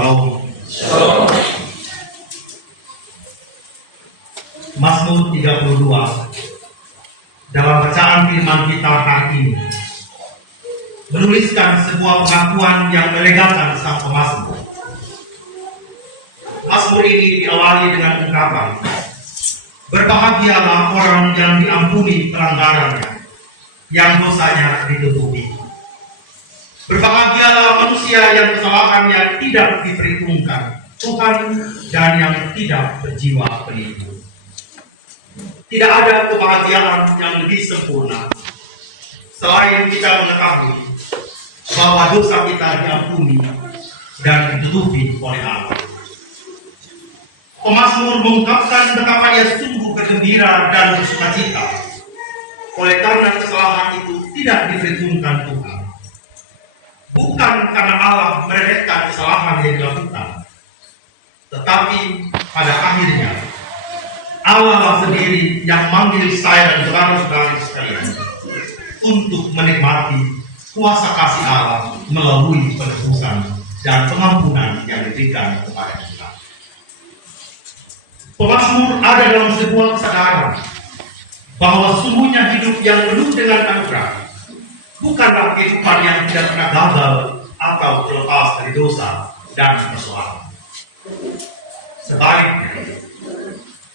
Shalom. Mazmur 32 dalam bacaan firman kita hari ini menuliskan sebuah pengakuan yang melegakan sang pemazmur. Mazmur ini diawali dengan ungkapan, berbahagialah orang yang diampuni pelanggarannya, yang dosanya ditutupi. Berbahagialah manusia yang kesalahannya tidak diperhitungkan Tuhan dan yang tidak berjiwa penipu. Tidak ada kebahagiaan yang lebih sempurna selain kita mengetahui bahwa dosa kita diampuni dan ditutupi oleh Allah. Pemazmur mengungkapkan betapa ia sungguh bergembira dan bersukacita oleh karena kesalahan itu tidak diperhitungkan Tuhan. Bukan karena Allah meremehkan kesalahan yang dilakukan, tetapi pada akhirnya Allah sendiri yang manggil saya dan saudara-saudara sekalian untuk menikmati kuasa kasih Allah melalui penebusan dan pengampunan yang diberikan kepada kita. Pemazmur ada dalam sebuah kesadaran bahwa sungguhnya hidup yang penuh dengan anugerah bukanlah kehidupan yang tidak pernah gagal atau terlepas dari dosa dan persoalan. Sebaliknya,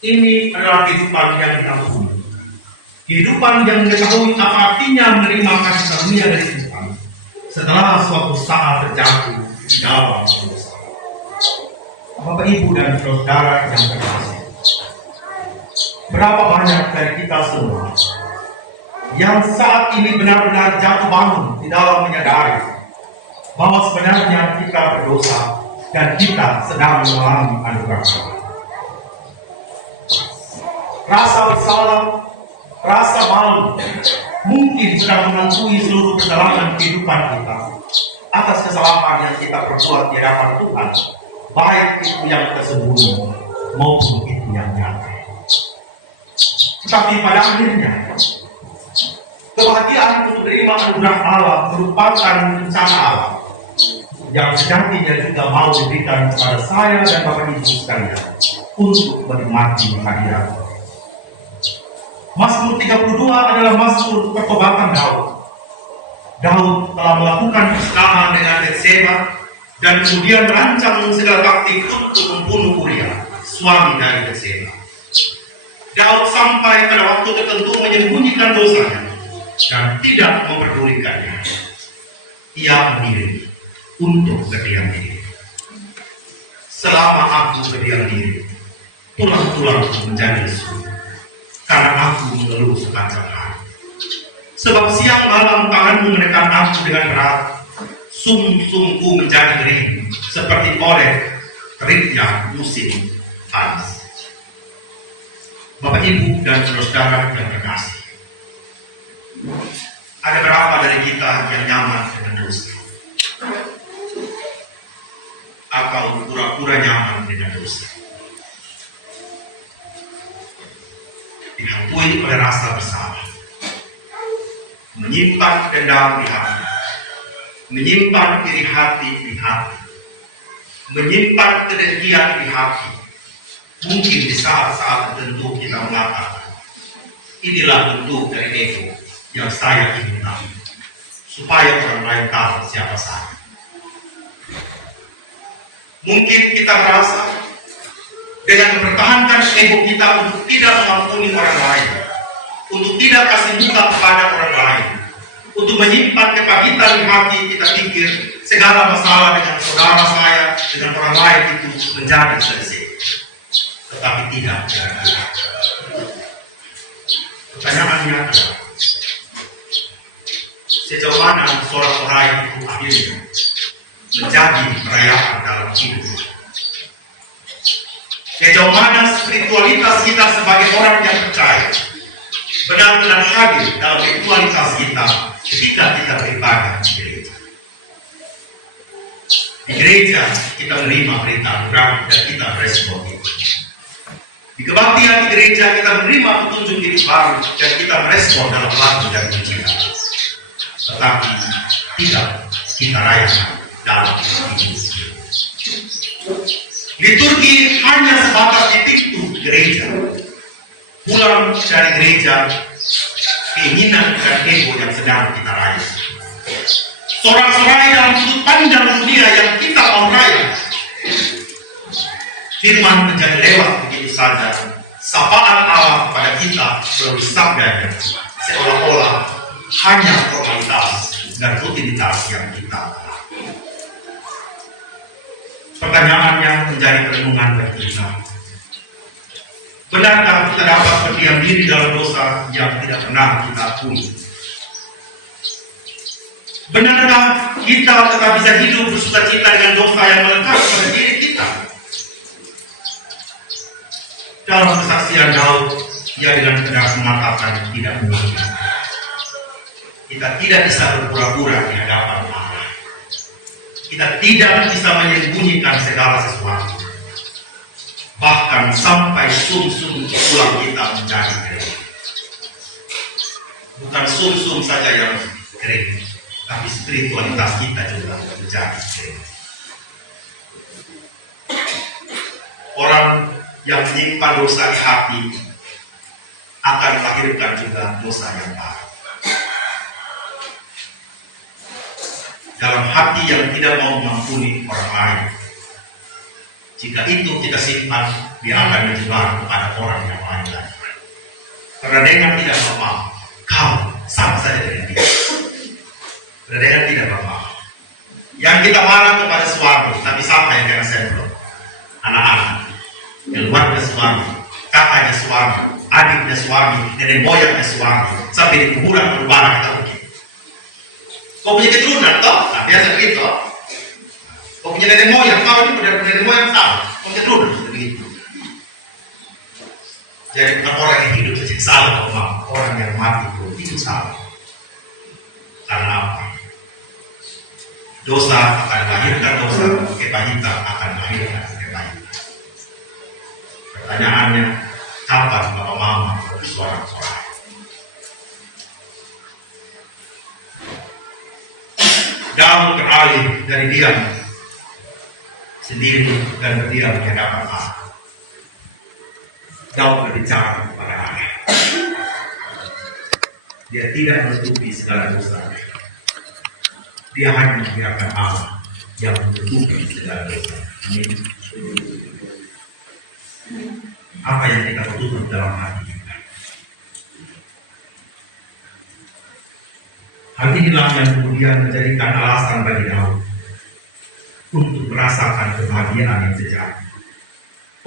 ini adalah kehidupan yang diampuni. Kehidupan yang mengetahui apa artinya menerima kasih karunia dari Tuhan setelah suatu saat terjatuh di dalam dosa. Bapak, Ibu, dan saudara yang terkasih, berapa banyak dari kita semua yang saat ini benar-benar jatuh bangun di dalam menyadari bahwa sebenarnya kita berdosa dan kita sedang mengalami anugerah Allah. Rasa bersalah, rasa malu mungkin sedang menghantui seluruh perjalanan kehidupan kita atas kesalahan yang kita perbuat di hadapan Tuhan, baik itu yang tersembunyi maupun itu yang nyata. Tetapi pada akhirnya kebahagiaan untuk menerima anugerah Allah merupakan rencana Allah yang sejatinya juga mau diberikan kepada saya dan Bapak Ibu sekalian untuk menikmati kehadiran. Mazmur 32 adalah mazmur pertobatan Daud. Daud telah melakukan perzinahan dengan Batseba dan kemudian merancang segala taktik untuk membunuh Uria, suami dari Batseba. Daud sampai pada waktu tertentu menyembunyikan dosanya dan tidak memperdulikannya. Ia memilih untuk berdiam diri. Selama aku berdiam diri, tulang-tulangku menjadi lesu, karena aku mengeluh sepanjang hari. Sebab siang malam tanganmu menekan aku dengan berat, sum-sumku menjadi kering, seperti oleh teriknya musim panas. Bapak, Ibu, dan saudara yang terkasih, ada berapa dari kita yang nyaman dengan dosa? Atau pura-pura nyaman dengan dosa? Dihantui oleh rasa bersalah, menyimpan dendam di hati, menyimpan iri hati di hati, menyimpan kedengkian di hati. Mungkin di saat-saat tertentu kita mengatakan, inilah bentuk dari ego yang saya ingin tahu, supaya orang lain tahu siapa saya. Mungkin kita merasa dengan mempertahankan ego kita untuk tidak mengampuni orang lain, untuk tidak kasih muka kepada orang lain, untuk menyimpan kepahitan di hati, kita pikir segala masalah dengan saudara saya, dengan orang lain itu menjadi selesai. Tetapi tidak. Pertanyaannya adalah, sejauh mana sorak-sorai itu akhirnya menjadi perayaan dalam hidup? Sejauh mana spiritualitas kita sebagai orang yang percaya benar-benar hadir dalam ritualitas kita ketika kita beribadah di gereja? Di gereja kita menerima berita anugerah dan kita merespon itu. Di kebaktian di gereja kita menerima petunjuk hidup baru dan kita merespon dalam lagu dan pujian. Tetapi tidak kita rayakan dalam hidup. Liturgi hanya sebatas di pintu gereja. Pulang dari gereja, keinginan dan ego yang sedang kita raih. Sorak-sorai dalam sudut pandang dunia yang kita mau raih. Firman menjadi lewat begitu saja. Sapaan Allah kepada kita melalui sabdanya, seolah-olah hanya formalitas dan rutinitas yang kita. Pertanyaannya menjadi perenungan bagi kita. Benarkah kita dapat berdiam diri dalam dosa yang tidak pernah kita akui? Benarkah kita tetap bisa hidup bersukacita dengan dosa yang melekat pada diri kita? Dalam kesaksian Daud, ia dengan tegas mengatakan tidak mungkin. Kita tidak bisa berpura-pura di hadapan Allah. Kita tidak bisa menyembunyikan segala sesuatu. Bahkan sampai sum-sum tulang kita menjadi kering. Bukan sum-sum saja yang kering, tapi spiritualitas kita juga menjadi kering. Orang yang menyimpan dosa di hati akan melahirkan juga dosa yang baru. Dalam hati yang tidak mau mengampuni orang lain, jika itu kita simpan, dia akan menyebar kepada orang yang lain lagi. Karena dengan tidak bermaaf, kau sama saja dengan dia. Karena dengan tidak bermaaf, yang kita marah kepada suami, tapi siapa yang kena sempro? Anak-anak, keluarga suami, kakaknya suami, adiknya suami, nenek moyangnya suami, sampai di kuburan berbarang kita mungkin. Kau punya keturunan toh? Nah, biasa begitu. Kau punya nenek moyang, kau ini punya nenek moyang sama. Kau punya keturunan begitu. Jadi bukan orang yang hidup sejak salah, orang yang mati pun itu salah. Karena apa? Dosa akan melahirkan dosa, kepahitan akan melahirkan kepahitan. Pertanyaannya, kapan Bapak Mama bersuara-suara? Daud beralih dari diam sendiri dan berdiam di hadapan Allah. Daud berbicara kepada Allah. Dia tidak menutupi segala dosa. Dia hanya membiarkan Allah yang menutupi segala dosa. Amin. Apa yang kita butuhkan dalam hati kita? Hal inilah yang kemudian menjadikan alasan bagi Daud untuk merasakan kebahagiaan yang sejati.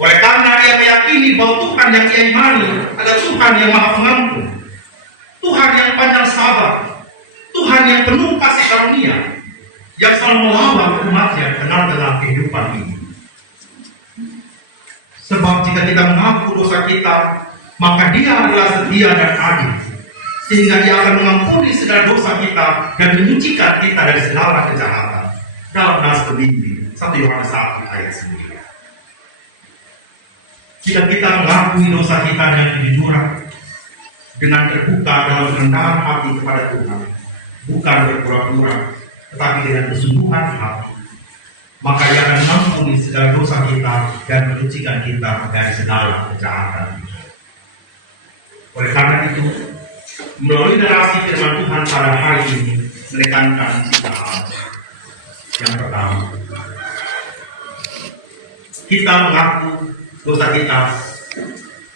Oleh karena dia meyakini bahwa Tuhan yang ia imani adalah Tuhan yang Maha Pengampun, Tuhan yang panjang sabar, Tuhan yang penuh kasih karunia, yang selalu melawan umatnya dalam kehidupan ini. Sebab jika kita mengaku dosa kita, maka Dia adalah setia dan adil, sehingga Dia akan mengampuni segala dosa kita dan menyucikan kita dari segala kejahatan. Dalam nas pemimpi 1 Yohanes 1 ayat 9. Jika kita mengakui dosa kita dengan kejujuran, dengan terbuka dalam kerendahan hati kepada Tuhan, bukan berpura-pura, tetapi dengan kesungguhan hati, maka Ia akan mengampuni segala dosa kita dan menyucikan kita dari segala kejahatan. Oleh karena itu, melalui narasi firman Tuhan pada hari ini menekankan kita hal. Yang pertama, kita mengaku dosa kita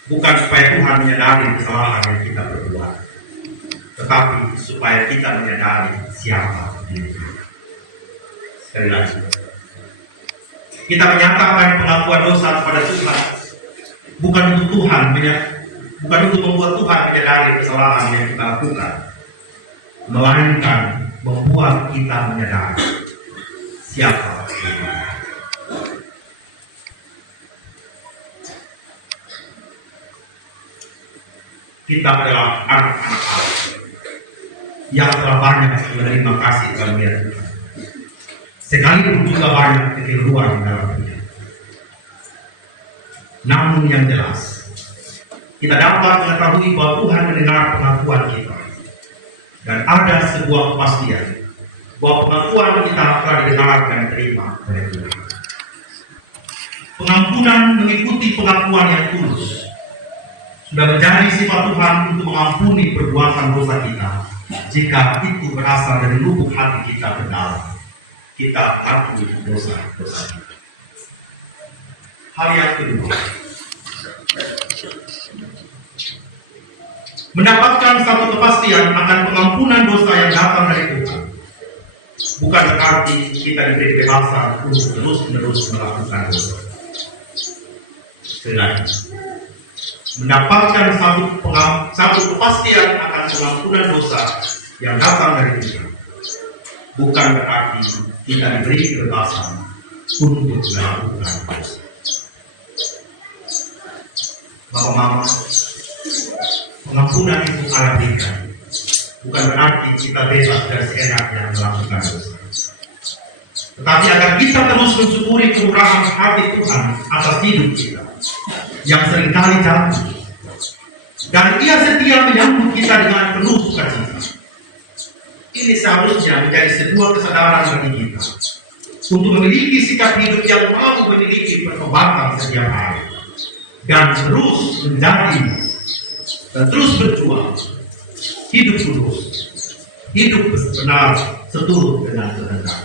bukan supaya Tuhan menyadari kesalahan yang kita berbuat, tetapi supaya kita menyadari siapa diri kita. Sekali lagi, kita menyatakan pengakuan dosa kepada Tuhan bukan untuk bukan untuk membuat Tuhan menyadari kesalahan yang kita lakukan, melainkan membuat kita menyadari siapa kita. Kita adalah anak-anak Allah yang telah banyak menerima kasih karunia Tuhan, sekalipun juga banyak kekeliruan dalam hidup. Namun yang jelas, kita dapat mengetahui bahwa Tuhan mendengar pengakuan kita, dan ada sebuah kepastian bahwa pengakuan kita telah didengar dan diterima oleh Tuhan. Pengampunan mengikuti pengakuan yang tulus. Sudah menjadi sifat Tuhan untuk mengampuni perbuatan dosa kita. Jika itu berasal dari lubuk hati kita terdalam, kita akui dosa-dosa kita. Hal yang kedua, mendapatkan satu kepastian akan pengampunan dosa yang datang dari Tuhan. Bukan berarti kita diberi kebebasan untuk terus-menerus melakukan dosa. Selain mendapatkan satu kepastian akan pengampunan dosa yang datang dari Tuhan, bukan berarti kita diberi kebebasan untuk melakukan dosa. Bapak-mama, pengampunan itu Allah berikan, bukan berarti kita bebas dari seenaknya melakukan dosa. Tetapi agar kita terus mensyukuri kemurahan hati Tuhan atas hidup kita yang seringkali jatuh, dan Ia setia menyambut kita dengan penuh sukacita. Ini seharusnya menjadi sebuah kesadaran bagi kita untuk memiliki sikap hidup yang mau memiliki pertobatan setiap hari, dan terus menjadi dan terus berjuang hidup kudus, hidup benar seturut dengan kehendak.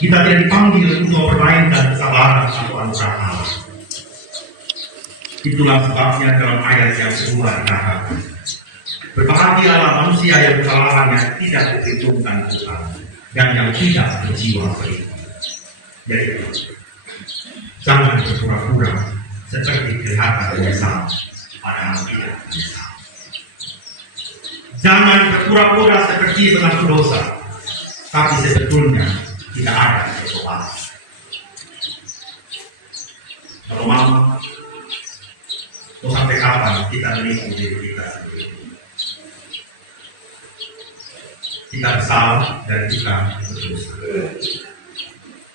Kita tidak dipanggil untuk mempermainkan kesabaran atau anugerah Allah. Itulah sebabnya dalam ayat yang kedua dikatakan, berbahagialah manusia yang kesalahannya tidak diperhitungkan Tuhan dan yang tidak berjiwa sering. Jadi, jangan berpura-pura seperti kelihatan menyesal, padahal tidak menyesal. Jangan berpura-pura seperti mengaku dosa, tapi sebetulnya tidak ada pertobatan. Kalau mau, mau sampai kapan kita menipu diri kita sendiri? Kita bersalah dan kita berdosa.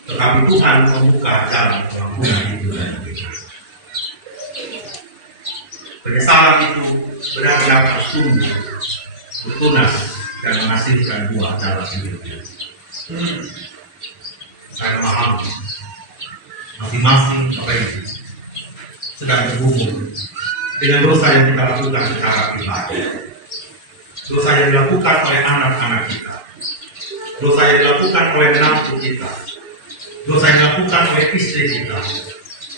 Tetapi Tuhan membuka jalan pengampunan itu bagi kita. Penyesalan itu benar-benar harus tumbuh, bertunas dan menghasilkan buah dalam hidupnya. Saya paham, masing-masing orang sedang bergumul dengan dosa yang kita lakukan secara pribadi, dosa yang dilakukan oleh anak-anak kita, dosa yang dilakukan oleh menantu kita, dosa yang dilakukan oleh istri kita,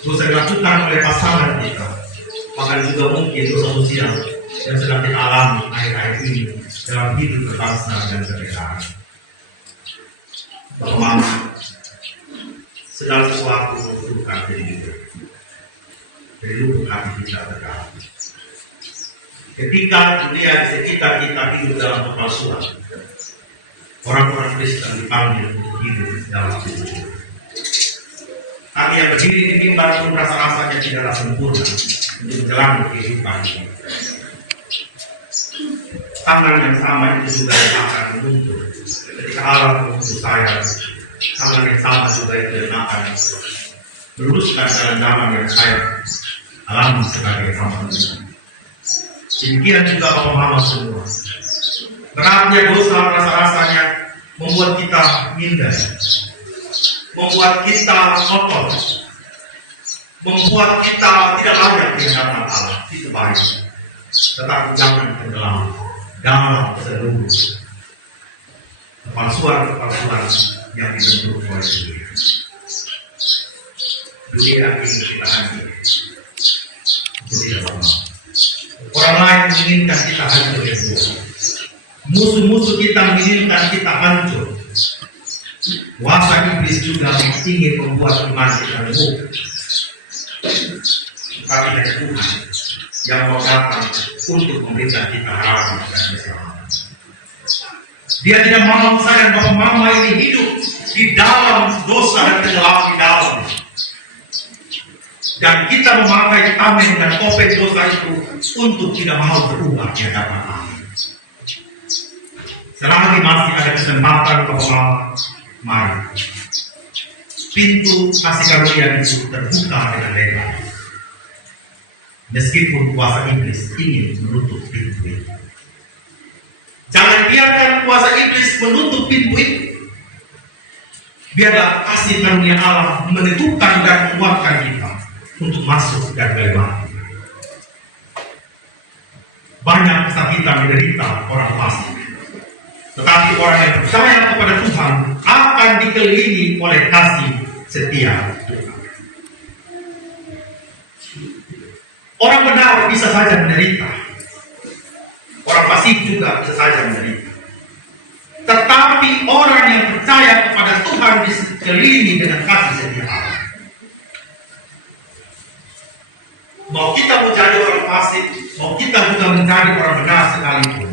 dosa yang dilakukan oleh pasangan kita, bahkan juga mungkin dosa sosial yang sedang kita alami akhir-akhir ini dalam hidup berbangsa dan bernegara. Bapak-bapak, segala sesuatu membutuhkan dari lubuk hati kita terdalam. Ketika dunia di sekitar kita hidup dalam kepalsuan, orang-orang Kristen dipanggil untuk hidup dalam kejujuran. Kami yang berdiri di mimbar pun rasa-rasanya tidaklah sempurna untuk menjalani kehidupan ini. Tangan yang sama itu juga yang akan menuntut ketika Allah menuntut saya. Tangan yang sama juga itu yang akan meluruskan jalan-jalan yang saya alami sebagai hamba. Demikian juga bapak-bapak semua. Beratnya dosa rasa-rasanya membuat kita minder, membuat kita kotor, membuat kita tidak layak di hadapan Allah. Itu baik. Tetapi jangan tenggelam dalam seluruh kepalsuan yang dibentuk oleh dunia. Dunia ingin kita hancur. Itu tidak normal. Orang lain menginginkan kita hancur ya Tuhan. Musuh-musuh kita menginginkan kita hancur. Kuasa iblis juga ingin membuat iman kita lemah. Tetapi hanya Tuhan yang mau datang untuk memberikan kita harapan dan keselamatan. Dia tidak mau saya dan bapak mama ini hidup di dalam dosa dan kegelapan di dalam. Dan kita memakai tameng dan topeng dosa itu untuk tidak mau berubah di hadapan Allah. Selagi masih ada kesempatan bapak mari. Pintu kasih karunia itu terbuka dengan lebar. Meskipun kuasa iblis ingin menutup pintu itu. Jangan biarkan kuasa iblis menutup pintu itu. Biarlah kasih karunia Allah menentukan dan menguatkan kita untuk masuk dan melewati. Banyak kesakitan diderita orang fasik, tetapi orang yang percaya kepada Tuhan akan dikelilingi oleh kasih setia Tuhan. Orang benar bisa saja menderita, orang fasik juga bisa saja menderita. Tetapi orang yang percaya kepada Tuhan dikelilingi dengan kasih setia Allah. Mau kita menjadi orang fasik, mau kita juga menjadi orang benar sekalipun,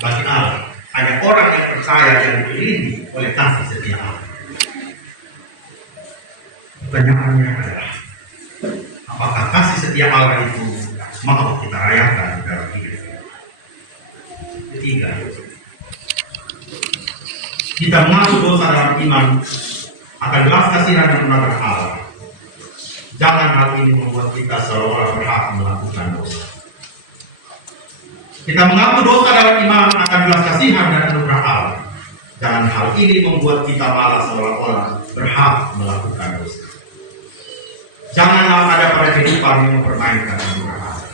bagi Allah hanya orang yang percaya yang dikelilingi oleh kasih setia Allah. Pertanyaannya adalah, apakah kasih setia Allah itu mau kita rayakan dalam hidup? Ketiga, kita mengaku dosa dalam iman akan belas kasihan dan menabrak Allah. Jangan hal ini membuat kita seolah berhak melakukan dosa. Kita mengaku dosa dalam iman akan belas kasihan dan menabrak Allah. Jangan hal ini membuat kita malah seolah-olah berhak melakukan dosa. Janganlah ada pada kehidupan yang mempermainkan anugerah Allah.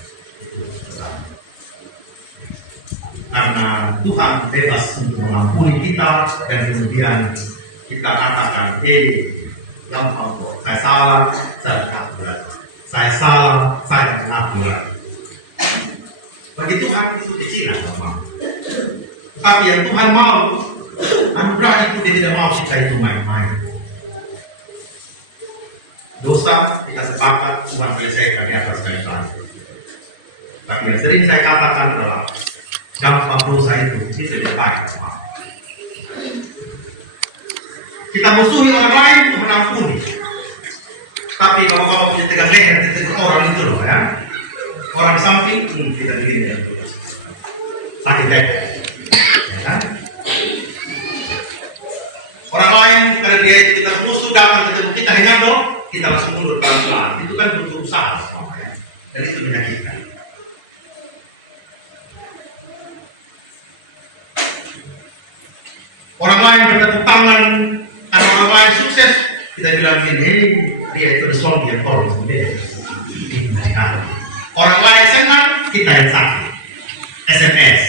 Karena Tuhan bebas untuk mengampuni kita dan kemudian kita katakan, gampang kok, saya salah, saya berat. Saya salah, saya berat. Bagi Tuhan itu kecilan, gampang. Tapi yang Tuhan mau, anugerah itu dia tidak mau kita itu main-main. Dosa kita sepakat Tuhan selesaikan di atas kayu salib. Tapi yang sering saya katakan adalah dampak dosa itu tidak baik. Kita musuhi orang lain untuk mengampuni. Tapi kalau kamu punya tegas leher, tegas orang itu loh ya. Orang di samping, kita begini ya. Sakit leher. Ya kan? Orang lain, karena dia kita musuh datang ketemu kita dengan dong, kita langsung mundur pelan-pelan. Itu kan butuh usaha. Ya. Dan itu menyakitkan. Orang lain bertepuk tangan, karena orang lain sukses, kita bilang gini, dia itu disolong dia tolong sendiri. Orang lain senang, kita yang sakit. SMS,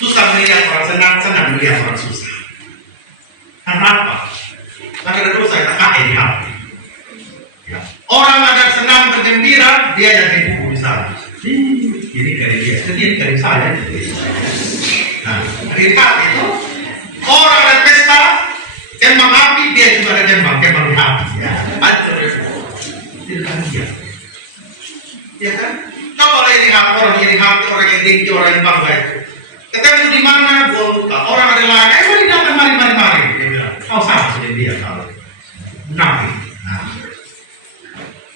susah melihat orang senang, senang melihat orang susah. Karena apa? Karena ada dosa yang tak di hati. Ya. Orang ada senang bergembira, dia yang heboh di sana. Ini dari dia, ini dari saya. Nah, dari hati itu. Orang ada pesta, tembak api, dia juga ada tembak di api. Ya, hancur itu. Tidak kan dia. Ya kan? Coba lihat orang iri hati, orang yang dengki, orang yang bangga itu. Ketemu di mana, gua lupa. Orang ada lain, mari datang, mari. Dia bilang, kau sama saja dia kalau nabi. Nah,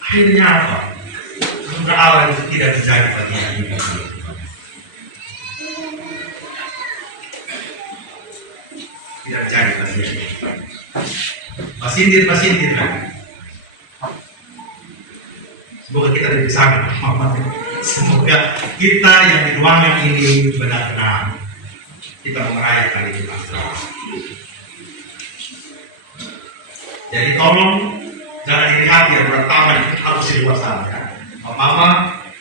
akhirnya apa? Semoga Allah itu tidak terjadi bagi dia. Tidak jadi pasindir semoga kita lebih sangat semoga kita yang di ruangan ini benar-benar kita merayakan itu jadi tolong jangan dilihat yang pertama itu harus di luar sana ya. Mama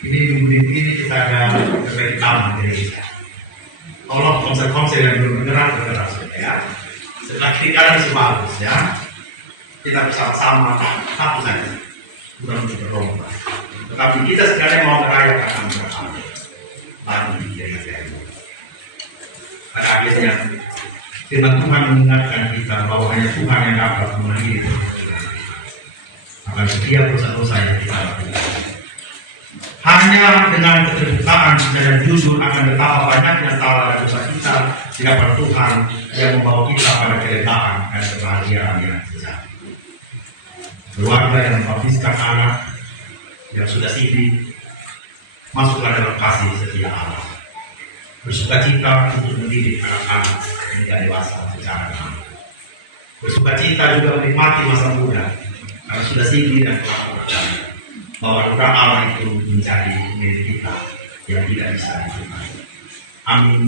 ini minggu ini kita ada berbagi taman dari kita. Tolong konsep-konsep yang belum beneran ya. Setelah kita masih bagus ya. Kita bersama-sama satu saja. Bukan untuk berlomba. Tetapi kita sebenarnya mau merayakan anugerah Allah. Bagi diri kita. Pada akhirnya firman Tuhan mengingatkan kita bahwa hanya Tuhan yang dapat mengakhiri dosa. Akan setiap dosa-dosa yang kita lakukan. Hanya dengan keterbukaan dan jujur akan betapa banyaknya salah dan dosa kita di hadapan Tuhan yang membawa kita pada kelegaan dan kebahagiaan yang sejati. Keluarga yang membaptiskan anak yang sudah sibuk masuklah dalam kasih setia Allah. Bersukacita untuk mendidik anak-anak menjadi dewasa secara anak. Bersukacita juga menikmati masa muda karena sudah sibuk dan telah berjalan. Bahwa anugerah Allah itu menjadi milik kita yang tidak bisa ditukar. Amin.